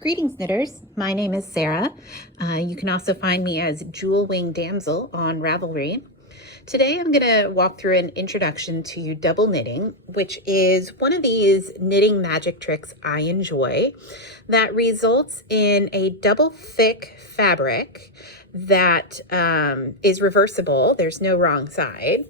Greetings, knitters. My name is Sarah. You can also find me as Jewel Wing Damsel on Ravelry. Today I'm going to walk through an introduction to double knitting, which is one of these knitting magic tricks I enjoy that results in a double thick fabric that is reversible. There's no wrong side.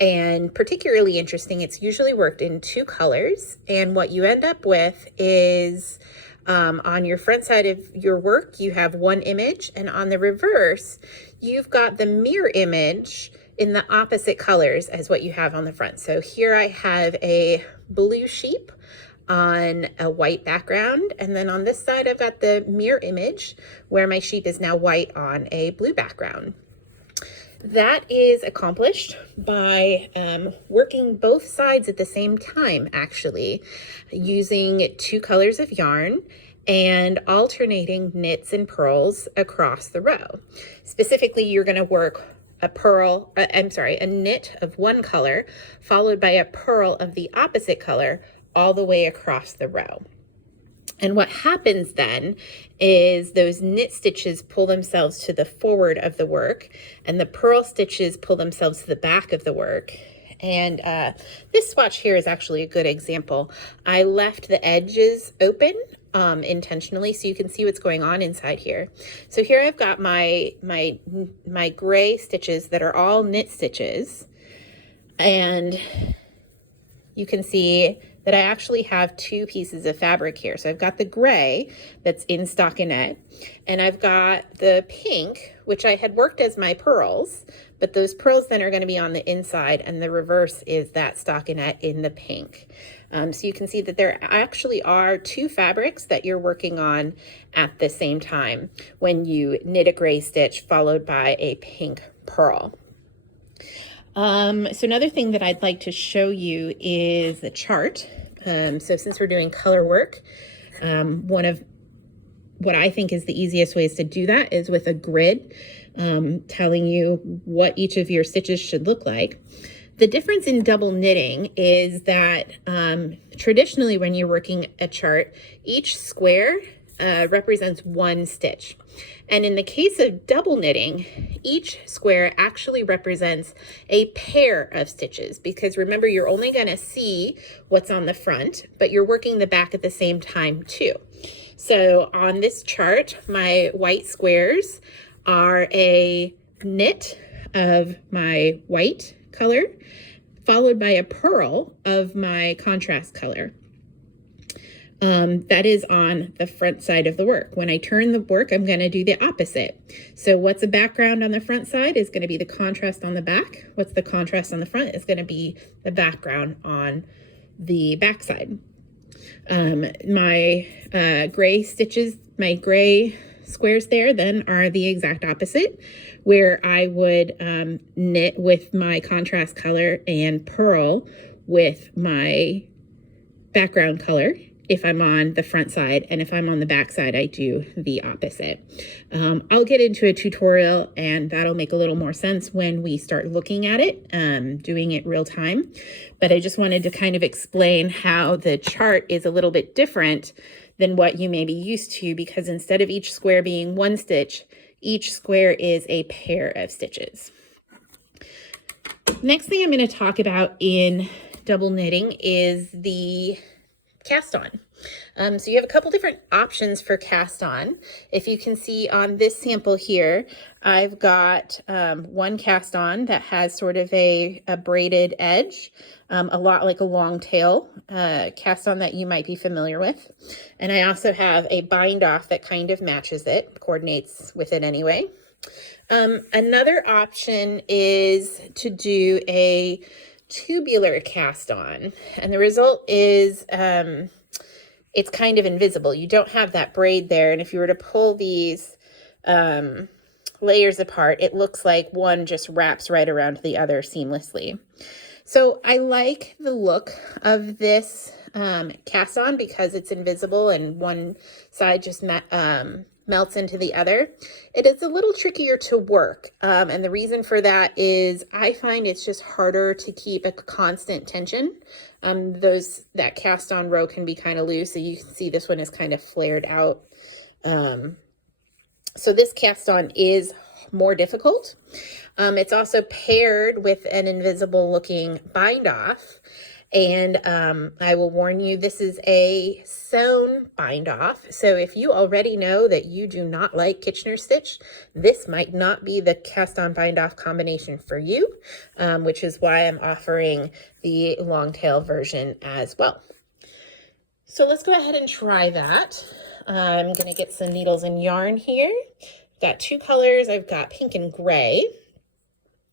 And particularly interesting, it's usually worked in two colors. And what you end up with is on your front side of your work, you have one image, and on the reverse, you've got the mirror image in the opposite colors as what you have on the front. So here I have a blue sheep on a white background, and then on this side I've got the mirror image where my sheep is now white on a blue background. That is accomplished by working both sides at the same time, actually, using two colors of yarn and alternating knits and purls across the row. Specifically, you're going to work a knit of one color followed by a purl of the opposite color all the way across the row. And what happens then is those knit stitches pull themselves to the forward of the work, and the purl stitches pull themselves to the back of the work. And this swatch here is actually a good example. I left the edges open intentionally so you can see what's going on inside here. So here I've got my gray stitches that are all knit stitches, and you can see that I actually have two pieces of fabric here. So I've got the gray that's in stockinette, and I've got the pink, which I had worked as my purls, but those purls then are going to be on the inside, and the reverse is that stockinette in the pink. So you can see that there actually are two fabrics that you're working on at the same time when you knit a gray stitch followed by a pink purl. So another thing that I'd like to show you is the chart. So since we're doing color work, one of what I think is the easiest ways to do that is with a grid, telling you what each of your stitches should look like. The difference in double knitting is that traditionally when you're working a chart, each square represents one stitch. And in the case of double knitting, each square actually represents a pair of stitches, because remember, you're only going to see what's on the front, but you're working the back at the same time too. So on this chart, my white squares are a knit of my white color, followed by a purl of my contrast color. That is on the front side of the work. When I turn the work, I'm going to do the opposite. So what's a background on the front side is going to be the contrast on the back. What's the contrast on the front is going to be the background on the back side. My gray stitches, my gray squares there then are the exact opposite, where I would knit with my contrast color and purl with my background color if I'm on the front side, and if I'm on the back side, I do the opposite. I'll get into a tutorial, and that'll make a little more sense when we start looking at it, doing it real time. But I just wanted to kind of explain how the chart is a little bit different than what you may be used to, because instead of each square being one stitch, each square is a pair of stitches. Next thing I'm going to talk about in double knitting is the cast on. So you have a couple different options for cast on. If you can see on this sample here, I've got one cast on that has sort of a braided edge, a lot like a long tail cast on that you might be familiar with. And I also have a bind off that kind of matches it, coordinates with it anyway. Another option is to do a tubular cast on, and the result is it's kind of invisible. You don't have that braid there, and if you were to pull these layers apart, it looks like one just wraps right around the other seamlessly. So I like the look of this cast on because it's invisible and one side just melts into the other. It is a little trickier to work. And the reason for that is I find it's just harder to keep a constant tension. That cast on row can be kind of loose. So you can see this one is kind of flared out. So this cast on is more difficult. It's also paired with an invisible looking bind off. And I will warn you, this is a sewn bind off. So if you already know that you do not like Kitchener stitch, this might not be the cast on bind off combination for you, which is why I'm offering the long tail version as well. So let's go ahead and try that. I'm going to get some needles and yarn here. I've got two colors. I've got pink and gray.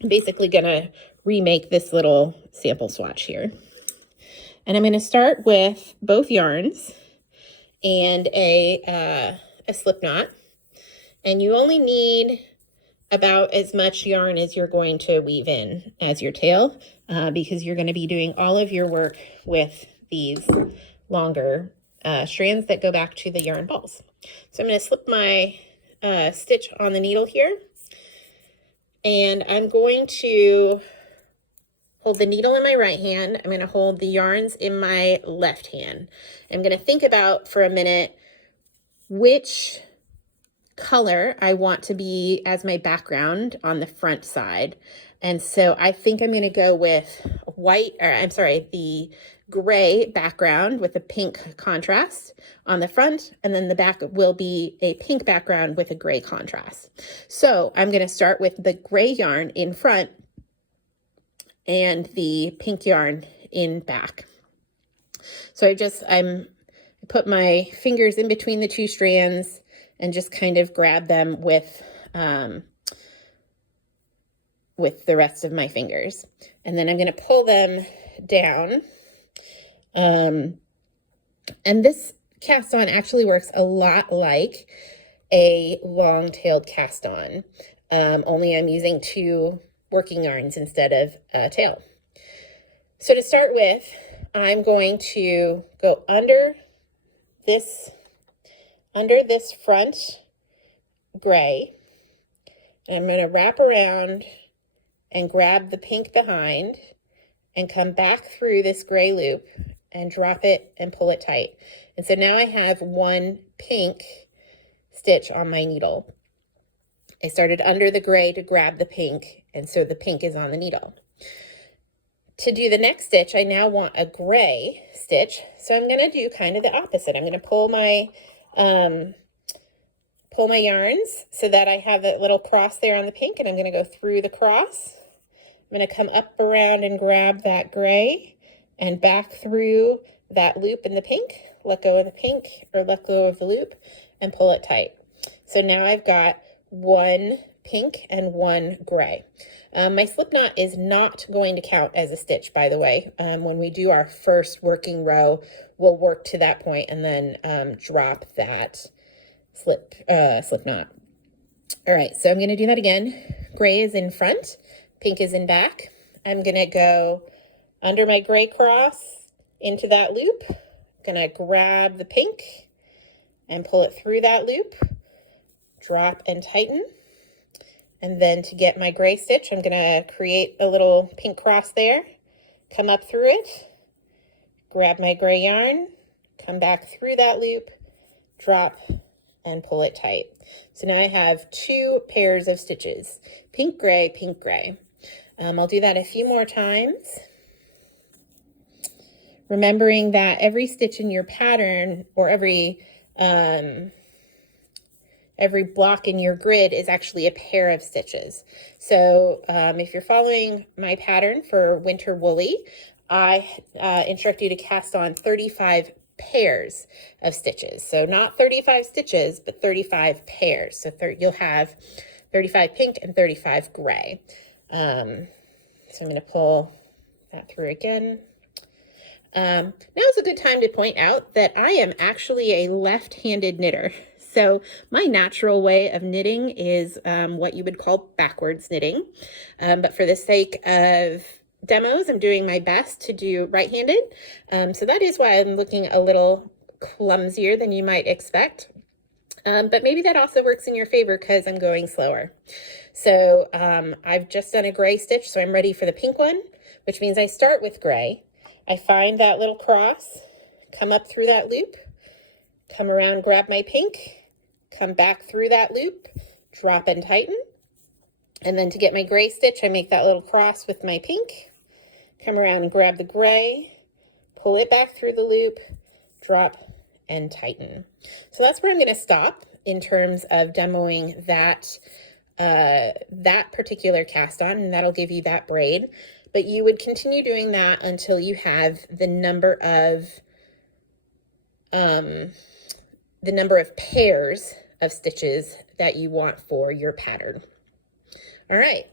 I'm basically going to remake this little sample swatch here. And I'm going to start with both yarns and a slip knot. And you only need about as much yarn as you're going to weave in as your tail, because you're going to be doing all of your work with these longer strands that go back to the yarn balls. So I'm going to slip my stitch on the needle here, and I'm going to hold the needle in my right hand. I'm going to hold the yarns in my left hand. I'm going to think about for a minute which color I want to be as my background on the front side. And so I think I'm going to go with the gray background with a pink contrast on the front, and then the back will be a pink background with a gray contrast. So I'm going to start with the gray yarn in front and the pink yarn in back. So I put my fingers in between the two strands and just kind of grab them with the rest of my fingers. And then I'm going to pull them down. And this cast on actually works a lot like a long-tailed cast on, only I'm using two working yarns instead of a tail. So to start with, I'm going to go under this front gray, and I'm going to wrap around and grab the pink behind and come back through this gray loop and drop it and pull it tight. And so now I have one pink stitch on my needle. I started under the gray to grab the pink, and so the pink is on the needle. To do the next stitch, I now want a gray stitch, so I'm going to do kind of the opposite. I'm going to pull my yarns so that I have that little cross there on the pink, and I'm going to go through the cross. I'm going to come up around and grab that gray and back through that loop in the pink, let go of the pink or let go of the loop and pull it tight. So now I've got one pink and one gray. My slip knot is not going to count as a stitch, by the way. When we do our first working row, we'll work to that point and then drop that slip knot. All right, so I'm going to do that again. Gray is in front, pink is in back. I'm going to go under my gray cross into that loop. I'm going to grab the pink and pull it through that loop, drop and tighten. And then to get my gray stitch, I'm going to create a little pink cross there, come up through it, grab my gray yarn, come back through that loop, drop, and pull it tight. So now I have two pairs of stitches, pink, gray, pink, gray. I'll do that a few more times, remembering that every stitch in your pattern or every block in your grid is actually a pair of stitches. So if you're following my pattern for winter woolly, I instruct you to cast on 35 pairs of stitches. So not 35 stitches, but 35 pairs. So you'll have 35 pink and 35 gray. So I'm going to pull that through again. Now is a good time to point out that I am actually a left-handed knitter. So my natural way of knitting is what you would call backwards knitting. But for the sake of demos, I'm doing my best to do right-handed. So that is why I'm looking a little clumsier than you might expect. But maybe that also works in your favor because I'm going slower. So I've just done a gray stitch, so I'm ready for the pink one, which means I start with gray. I find that little cross, come up through that loop, come around, grab my pink, come back through that loop, drop and tighten. And then to get my gray stitch, I make that little cross with my pink, come around and grab the gray, pull it back through the loop, drop and tighten. So that's where I'm going to stop in terms of demoing that that particular cast on, and that'll give you that braid. But you would continue doing that until you have the number of pairs of stitches that you want for your pattern. All right,